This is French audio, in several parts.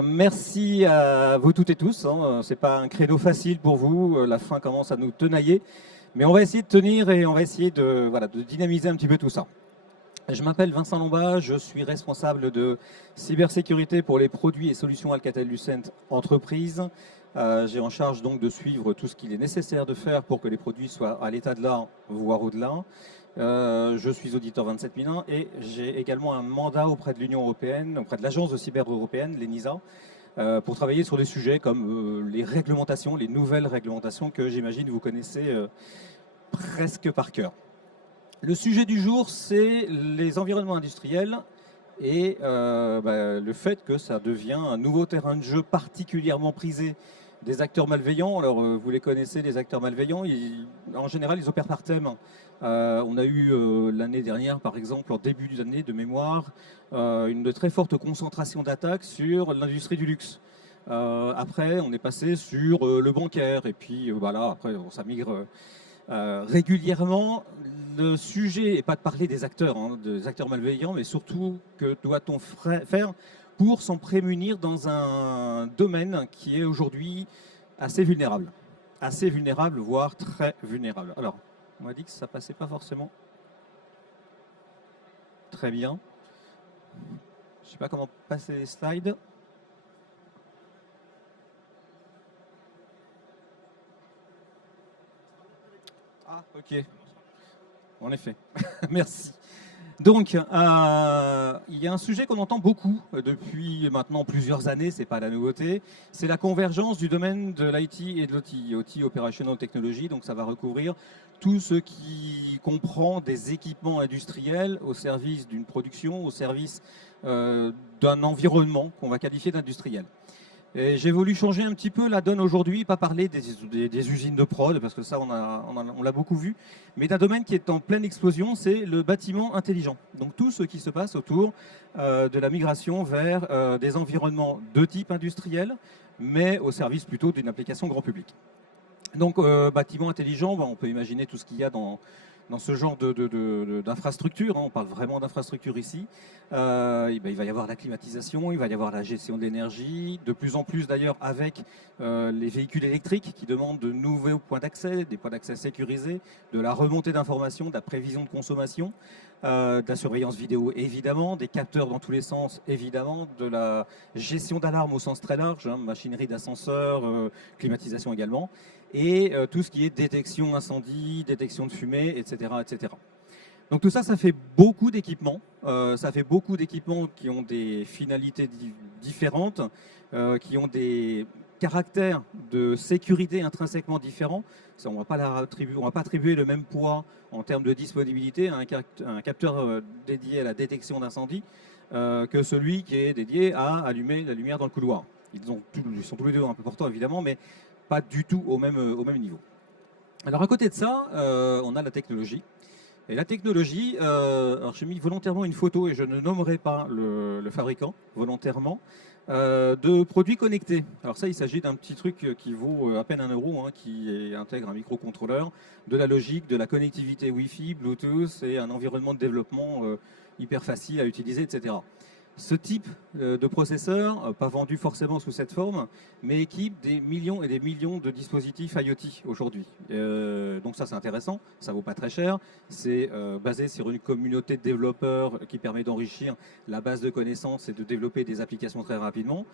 Merci à vous toutes et tous. C'est pas un créneau facile pour vous. La fin commence à nous tenailler. Mais on va essayer de tenir et on va essayer de dynamiser un petit peu tout ça. Je m'appelle Vincent Lomba, je suis responsable de cybersécurité pour les produits et solutions Alcatel-Lucent Entreprise. J'ai en charge donc de suivre tout ce qu'il est nécessaire de faire pour que les produits soient à l'état de l'art, voire au-delà. Je suis auditeur 27001 et j'ai également un mandat auprès de l'Union européenne, auprès de l'agence de cyber européenne, l'ENISA, pour travailler sur des sujets comme les réglementations, les nouvelles réglementations que j'imagine vous connaissez presque par cœur. Le sujet du jour, c'est les environnements industriels et le fait que ça devient un nouveau terrain de jeu particulièrement prisé des acteurs malveillants. Alors, vous les connaissez, les acteurs malveillants. En général, ils opèrent par thème. On a eu l'année dernière, par exemple, en début d'année de mémoire, une très forte concentration d'attaques sur l'industrie du luxe. Après, on est passé sur le bancaire. Et puis, voilà, après, ça migre régulièrement. Le sujet n'est pas de parler des acteurs malveillants, mais surtout que doit-on faire pour s'en prémunir dans un domaine qui est aujourd'hui assez vulnérable, voire très vulnérable. Alors, on m'a dit que ça passait pas forcément très bien. Je ne sais pas comment passer les slides. Ah, ok. En effet. Merci. Donc, il y a un sujet qu'on entend beaucoup depuis maintenant plusieurs années, c'est pas la nouveauté, c'est la convergence du domaine de l'IT et de l'OT, OT Operational Technology, donc ça va recouvrir tout ce qui comprend des équipements industriels au service d'une production, au service d'un environnement qu'on va qualifier d'industriel. J'ai voulu changer un petit peu la donne aujourd'hui, pas parler des usines de prod, parce que ça on l'a beaucoup vu, mais d'un domaine qui est en pleine explosion, c'est le bâtiment intelligent. Donc tout ce qui se passe autour de la migration vers des environnements de type industriel, mais au service plutôt d'une application grand public. Donc bâtiment intelligent, on peut imaginer tout ce qu'il y a dans ce genre d'infrastructure, on parle vraiment d'infrastructure ici. Il va y avoir la climatisation, il va y avoir la gestion de l'énergie, de plus en plus d'ailleurs avec les véhicules électriques qui demandent de nouveaux points d'accès, des points d'accès sécurisés, de la remontée d'informations, de la prévision de consommation, de la surveillance vidéo évidemment, des capteurs dans tous les sens évidemment, de la gestion d'alarme au sens très large, machinerie d'ascenseur, climatisation également, et tout ce qui est détection incendie, détection de fumée, etc. etc. Donc tout ça, ça fait beaucoup d'équipements. Ça fait beaucoup d'équipements qui ont des finalités différentes, qui ont des caractères de sécurité intrinsèquement différents. Ça, on ne va pas attribuer le même poids en termes de disponibilité à un capteur dédié à la détection d'incendie que celui qui est dédié à allumer la lumière dans le couloir. Ils sont tous les deux un peu portants évidemment, mais pas du tout au même niveau. Alors à côté de ça, on a la technologie. Et la technologie, alors j'ai mis volontairement une photo et je ne nommerai pas le fabricant, volontairement, de produits connectés. Alors ça, il s'agit d'un petit truc qui vaut à peine 1 euro, qui intègre un microcontrôleur, de la logique, de la connectivité Wi-Fi, Bluetooth et un environnement de développement hyper facile à utiliser, etc. Ce type de processeur, pas vendu forcément sous cette forme, mais équipe des millions et des millions de dispositifs IoT aujourd'hui. Donc ça c'est intéressant, ça vaut pas très cher, c'est basé sur une communauté de développeurs qui permet d'enrichir la base de connaissances et de développer des applications très rapidement.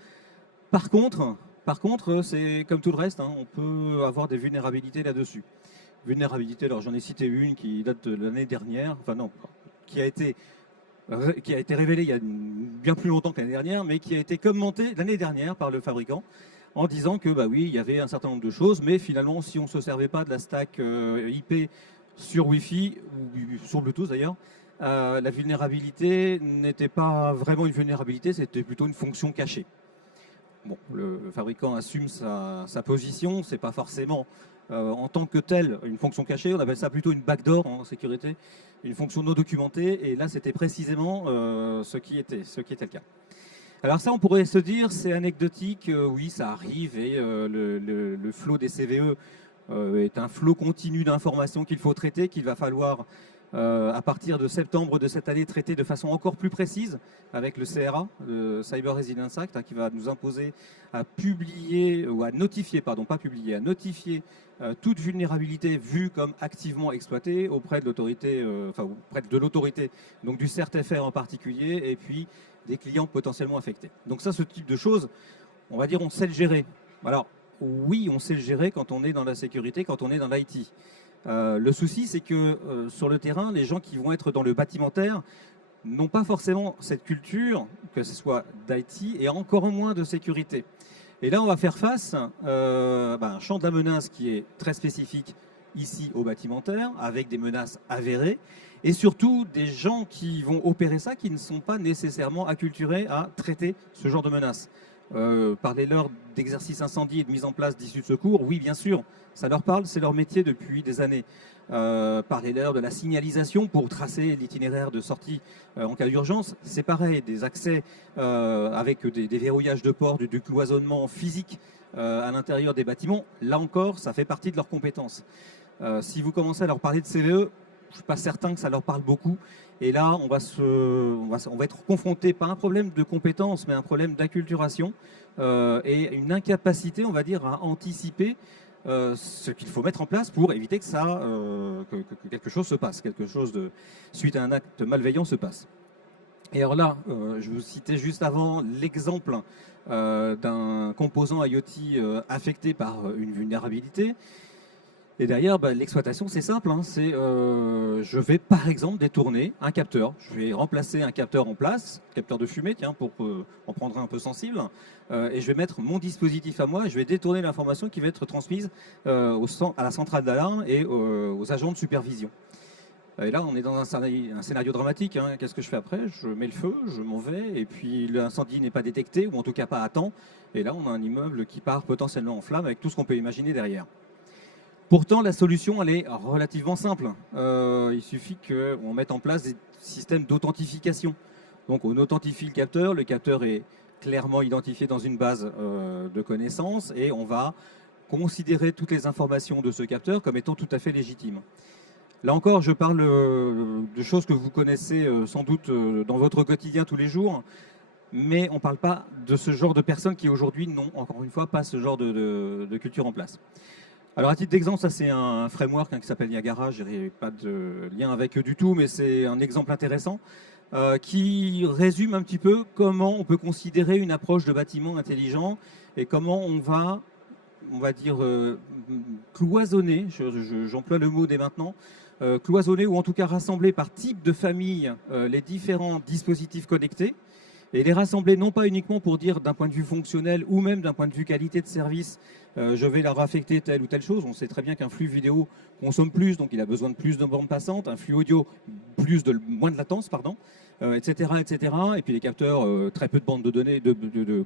Par contre c'est comme tout le reste, on peut avoir des vulnérabilités là-dessus. Vulnérabilité, alors j'en ai cité une qui date de l'année dernière, enfin non, qui a été révélé il y a bien plus longtemps que l'année dernière, mais qui a été commenté l'année dernière par le fabricant en disant que oui, il y avait un certain nombre de choses, mais finalement, si on ne se servait pas de la stack IP sur Wi-Fi, ou sur Bluetooth d'ailleurs, la vulnérabilité n'était pas vraiment une vulnérabilité, c'était plutôt une fonction cachée. Bon, le fabricant assume sa position, c'est pas forcément en tant que tel une fonction cachée, on appelle ça plutôt une backdoor en sécurité, une fonction non documentée, et là c'était précisément ce qui était le cas. Alors ça, on pourrait se dire, c'est anecdotique, oui, ça arrive, et le flot des CVE est un flot continu d'informations qu'il faut traiter, qu'il va falloir à partir de septembre de cette année, traiter de façon encore plus précise avec le CRA, le Cyber Resilience Act, hein, qui va nous imposer à publier, ou à notifier, pardon, pas publier, à notifier toute vulnérabilité vue comme activement exploitée auprès de l'autorité, auprès de l'autorité, donc du CERT-FR en particulier, et puis des clients potentiellement affectés. Donc ça, ce type de choses, on va dire, on sait le gérer. Alors, oui, on sait le gérer quand on est dans la sécurité, quand on est dans l'IT. Le souci, c'est que sur le terrain, les gens qui vont être dans le bâtimentaire n'ont pas forcément cette culture, que ce soit d'IT et encore moins de sécurité. Et là, on va faire face à un champ de la menace qui est très spécifique ici au bâtimentaire, avec des menaces avérées, et surtout des gens qui vont opérer ça, qui ne sont pas nécessairement acculturés à traiter ce genre de menaces. Parlez-leur d'exercices incendie et de mise en place d'issues de secours, oui bien sûr, ça leur parle, c'est leur métier depuis des années. Parlez-leur de la signalisation pour tracer l'itinéraire de sortie en cas d'urgence, c'est pareil, des accès avec des verrouillages de portes, du cloisonnement physique à l'intérieur des bâtiments, là encore, ça fait partie de leurs compétences. Si vous commencez à leur parler de CVE, je ne suis pas certain que ça leur parle beaucoup. Et là, on va être confronté, pas un problème de compétence, mais un problème d'acculturation et une incapacité, on va dire, à anticiper ce qu'il faut mettre en place pour éviter que que quelque chose se passe, quelque chose suite à un acte malveillant se passe. Et alors là, je vous citais juste avant l'exemple d'un composant IoT affecté par une vulnérabilité. Et derrière, l'exploitation, c'est simple. Hein, je vais par exemple détourner un capteur. Je vais remplacer un capteur en place, capteur de fumée, tiens, pour en prendre un peu sensible. Et je vais mettre mon dispositif à moi et je vais détourner l'information qui va être transmise à la centrale d'alarme et aux agents de supervision. Et là, on est dans un scénario dramatique. Hein. Qu'est-ce que je fais après? Je mets le feu, je m'en vais, et puis l'incendie n'est pas détecté, ou en tout cas pas à temps. Et là, on a un immeuble qui part potentiellement en flammes avec tout ce qu'on peut imaginer derrière. Pourtant, la solution, elle est relativement simple. Il suffit qu'on mette en place des systèmes d'authentification. Donc, on authentifie le capteur est clairement identifié dans une base de connaissances, et on va considérer toutes les informations de ce capteur comme étant tout à fait légitimes. Là encore, je parle de choses que vous connaissez sans doute dans votre quotidien tous les jours, mais on ne parle pas de ce genre de personnes qui aujourd'hui n'ont, encore une fois, pas ce genre de culture en place. Alors à titre d'exemple, ça c'est un framework qui s'appelle Niagara, je n'ai pas de lien avec eux du tout, mais c'est un exemple intéressant qui résume un petit peu comment on peut considérer une approche de bâtiment intelligent et comment on va dire, cloisonner, j'emploie le mot dès maintenant, cloisonner ou en tout cas rassembler par type de famille les différents dispositifs connectés et les rassembler non pas uniquement pour dire d'un point de vue fonctionnel ou même d'un point de vue qualité de service, je vais leur affecter telle ou telle chose. On sait très bien qu'un flux vidéo consomme plus, donc il a besoin de plus de bandes passantes, un flux audio moins de latence, pardon, etc., etc. Et puis les capteurs, très peu de bandes de données, de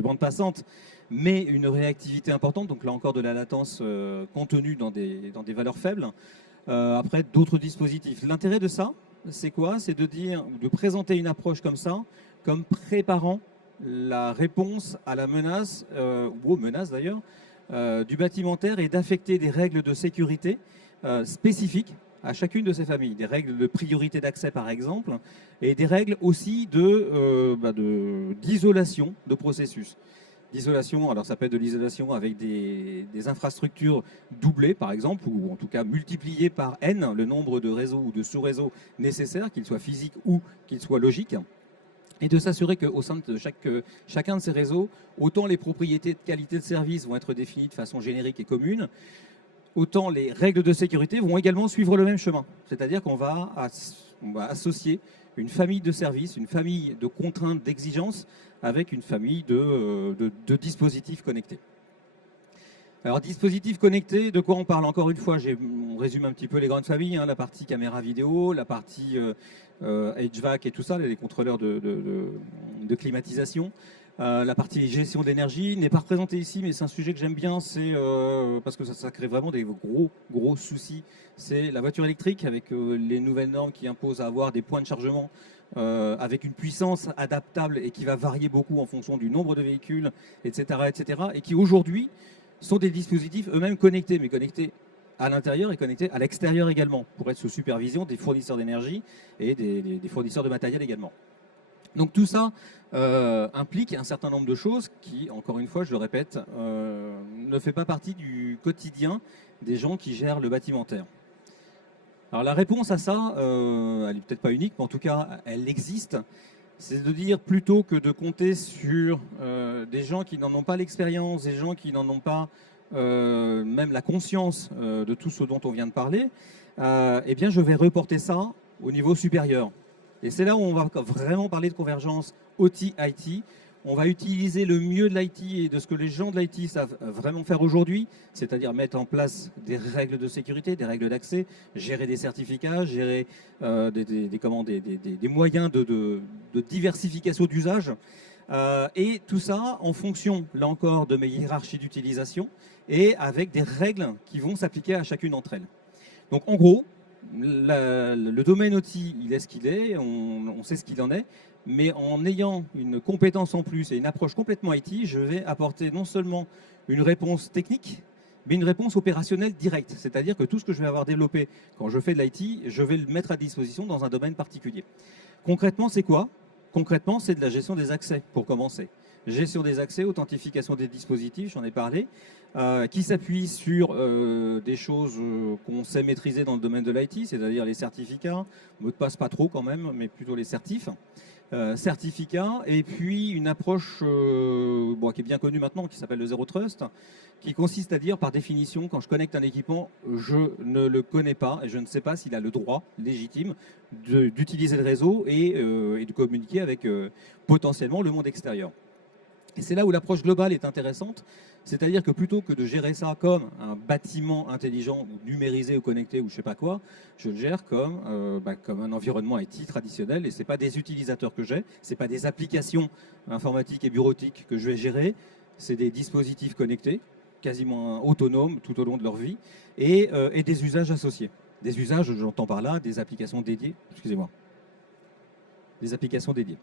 bandes passantes, mais une réactivité importante. Donc là encore de la latence contenue dans des valeurs faibles. Après d'autres dispositifs. L'intérêt de ça, c'est quoi? C'est de présenter une approche comme ça, comme préparant la réponse à la menace, ou aux menaces d'ailleurs, du bâtimentaire et d'affecter des règles de sécurité spécifiques à chacune de ces familles. Des règles de priorité d'accès par exemple, et des règles aussi d'isolation de processus. D'isolation, alors ça peut être de l'isolation avec des infrastructures doublées par exemple, ou en tout cas multipliées par n le nombre de réseaux ou de sous-réseaux nécessaires, qu'ils soient physiques ou qu'ils soient logiques, et de s'assurer qu'au sein de chacun de ces réseaux, autant les propriétés de qualité de service vont être définies de façon générique et commune, autant les règles de sécurité vont également suivre le même chemin. C'est-à-dire qu'on va associer une famille de services, une famille de contraintes, d'exigences, avec une famille de dispositifs connectés. Alors, dispositifs connectés, de quoi on parle? Encore une fois, on résume un petit peu les grandes familles, hein, la partie caméra vidéo, la partie HVAC et tout ça, les contrôleurs de climatisation. La partie gestion d'énergie n'est pas représentée ici, mais c'est un sujet que j'aime bien, parce que ça crée vraiment des gros soucis. C'est la voiture électrique avec les nouvelles normes qui imposent à avoir des points de chargement avec une puissance adaptable et qui va varier beaucoup en fonction du nombre de véhicules, etc., etc., et qui aujourd'hui sont des dispositifs eux-mêmes connectés, mais connectés à l'intérieur et connecté à l'extérieur également, pour être sous supervision des fournisseurs d'énergie et des fournisseurs de matériel également. Donc tout ça implique un certain nombre de choses qui, encore une fois, je le répète, ne fait pas partie du quotidien des gens qui gèrent le bâtimentaire. Alors la réponse à ça, elle n'est peut-être pas unique, mais en tout cas, elle existe. C'est de dire, plutôt que de compter sur des gens qui n'en ont pas l'expérience, des gens qui n'en ont pas même la conscience de tout ce dont on vient de parler, eh bien je vais reporter ça au niveau supérieur. Et c'est là où on va vraiment parler de convergence OT-IT. On va utiliser le mieux de l'IT et de ce que les gens de l'IT savent vraiment faire aujourd'hui, c'est-à-dire mettre en place des règles de sécurité, des règles d'accès, gérer des certificats, gérer des moyens de diversification d'usage. Et tout ça en fonction, là encore, de mes hiérarchies d'utilisation et avec des règles qui vont s'appliquer à chacune d'entre elles. Donc en gros, le domaine OT, il est ce qu'il est, on sait ce qu'il en est, mais en ayant une compétence en plus et une approche complètement IT, je vais apporter non seulement une réponse technique, mais une réponse opérationnelle directe. C'est-à-dire que tout ce que je vais avoir développé quand je fais de l'IT, je vais le mettre à disposition dans un domaine particulier. Concrètement, c'est quoi ? Concrètement, c'est de la gestion des accès, pour commencer. Gestion des accès, authentification des dispositifs, j'en ai parlé, qui s'appuie sur des choses qu'on sait maîtriser dans le domaine de l'IT, c'est-à-dire les certificats, mot de passe pas trop quand même, mais plutôt les certifs. Certificats, et puis une approche qui est bien connue maintenant, qui s'appelle le Zero Trust, qui consiste à dire, par définition, quand je connecte un équipement, je ne le connais pas et je ne sais pas s'il a le droit légitime d'utiliser le réseau et de communiquer avec potentiellement le monde extérieur. Et c'est là où l'approche globale est intéressante, c'est-à-dire que plutôt que de gérer ça comme un bâtiment intelligent, ou numérisé ou connecté ou je ne sais pas quoi, je le gère comme un environnement IT traditionnel, et ce n'est pas des utilisateurs que j'ai, ce n'est pas des applications informatiques et bureautiques que je vais gérer, c'est des dispositifs connectés, quasiment autonomes tout au long de leur vie, et des usages associés. Des usages, j'entends par là, des applications dédiées, excusez-moi, des applications dédiées.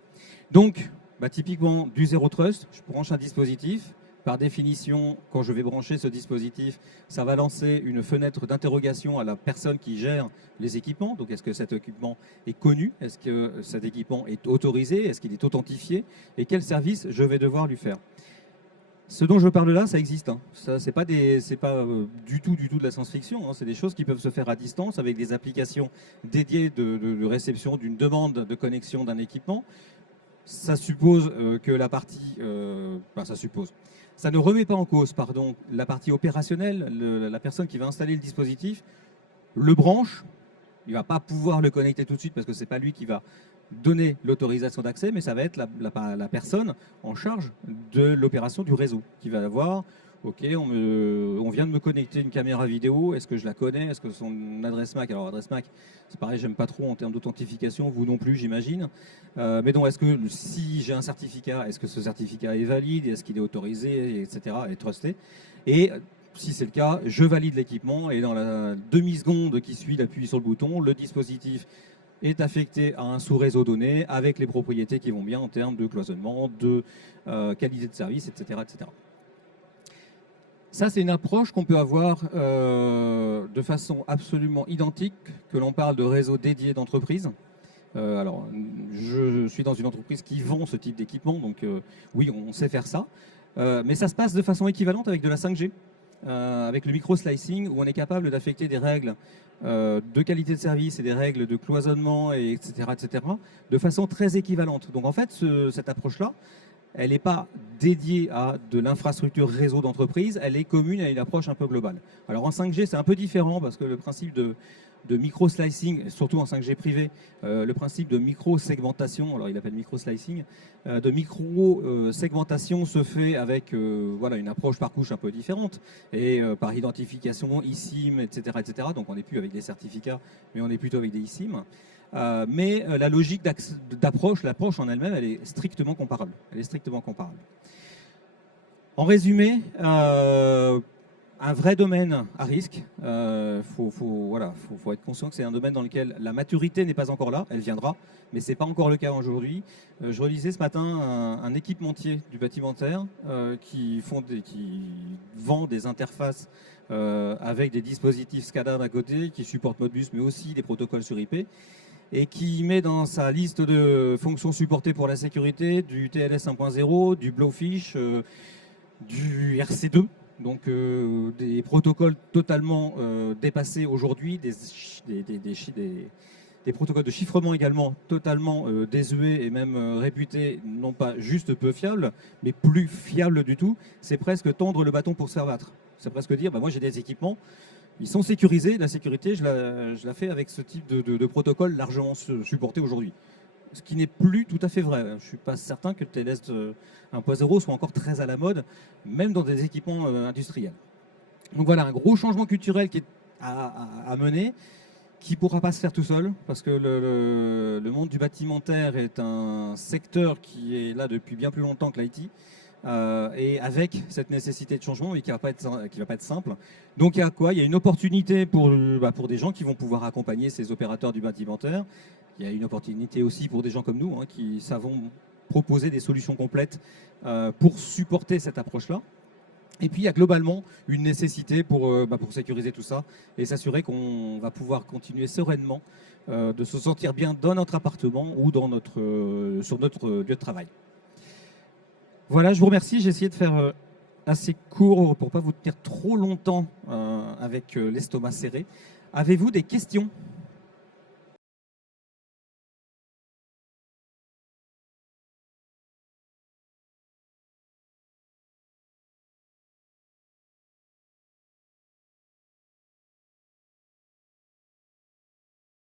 Donc, typiquement du Zero Trust, je branche un dispositif. Par définition, quand je vais brancher ce dispositif, ça va lancer une fenêtre d'interrogation à la personne qui gère les équipements. Donc, est-ce que cet équipement est connu? Est-ce que cet équipement est autorisé? Est-ce qu'il est authentifié? Et quel service je vais devoir lui faire? Ce dont je parle là, ça existe. Ça, c'est pas du tout de la science-fiction. C'est des choses qui peuvent se faire à distance avec des applications dédiées de réception d'une demande de connexion d'un équipement. Ça suppose que la partie... Ça ne remet pas en cause, la partie opérationnelle. La personne qui va installer le dispositif le branche. Il ne va pas pouvoir le connecter tout de suite parce que ce n'est pas lui qui va donner l'autorisation d'accès, mais ça va être la personne en charge de l'opération du réseau qui va avoir... Ok, on vient de me connecter une caméra vidéo, est-ce que je la connais? Est-ce que son adresse MAC? Alors, adresse MAC, c'est pareil, j'aime pas trop en termes d'authentification, vous non plus, j'imagine. Mais donc, est-ce que si j'ai un certificat, est-ce que ce certificat est valide? Est-ce qu'il est autorisé, etc., et trusté? Et si c'est le cas, je valide l'équipement et dans la demi-seconde qui suit l'appui sur le bouton, le dispositif est affecté à un sous-réseau donné avec les propriétés qui vont bien en termes de cloisonnement, de qualité de service, etc., etc. Ça, c'est une approche qu'on peut avoir de façon absolument identique, que l'on parle de réseau dédié d'entreprise. Alors, je suis dans une entreprise qui vend ce type d'équipement, donc oui, on sait faire ça. Mais ça se passe de façon équivalente avec de la 5G, avec le micro-slicing, où on est capable d'affecter des règles de qualité de service et des règles de cloisonnement, etc., de façon très équivalente. Donc en fait, cette approche-là, elle n'est pas dédiée à de l'infrastructure réseau d'entreprise, elle est commune à une approche un peu globale. Alors en 5G, c'est un peu différent parce que le principe de micro-slicing, surtout en 5G privé, le principe de micro-segmentation, alors il appelle micro-slicing, de micro-segmentation se fait avec une approche par couche un peu différente et par identification eSIM, etc., etc. Donc on n'est plus avec des certificats, mais on est plutôt avec des eSIM. Mais la logique d'approche, l'approche en elle-même, elle est strictement comparable. Elle est strictement comparable. En résumé, un vrai domaine à risque. Faut être conscient que c'est un domaine dans lequel la maturité n'est pas encore là, elle viendra, mais ce n'est pas encore le cas aujourd'hui. Je relisais ce matin un équipementier du bâtimentaire qui vend des interfaces avec des dispositifs SCADA d'un côté, qui supportent Modbus, mais aussi des protocoles sur IP, et qui met dans sa liste de fonctions supportées pour la sécurité du TLS 1.0, du Blowfish, du RC2. Donc des protocoles totalement dépassés aujourd'hui, des protocoles de chiffrement également totalement désuets et même réputés non pas juste peu fiables, mais plus fiables du tout. C'est presque tendre le bâton pour se faire battre. C'est presque dire, moi j'ai des équipements, ils sont sécurisés, la sécurité je la fais avec ce type de protocole largement supporté aujourd'hui. Ce qui n'est plus tout à fait vrai. Je ne suis pas certain que le TLS 1.0 soit encore très à la mode, même dans des équipements industriels. Donc voilà, un gros changement culturel qui est à mener, qui ne pourra pas se faire tout seul, parce que le monde du bâtimentaire est un secteur qui est là depuis bien plus longtemps que l'IT, et avec cette nécessité de changement, et qui ne va pas être simple. Donc il y a quoi? Il y a une opportunité pour des gens qui vont pouvoir accompagner ces opérateurs du bâtimentaire. Il y a une opportunité aussi pour des gens comme nous, qui savons proposer des solutions complètes pour supporter cette approche-là. Et puis il y a globalement une nécessité pour sécuriser tout ça et s'assurer qu'on va pouvoir continuer sereinement de se sentir bien dans notre appartement ou sur notre lieu de travail. Voilà, je vous remercie. J'ai essayé de faire assez court pour ne pas vous tenir trop longtemps avec l'estomac serré. Avez-vous des questions ?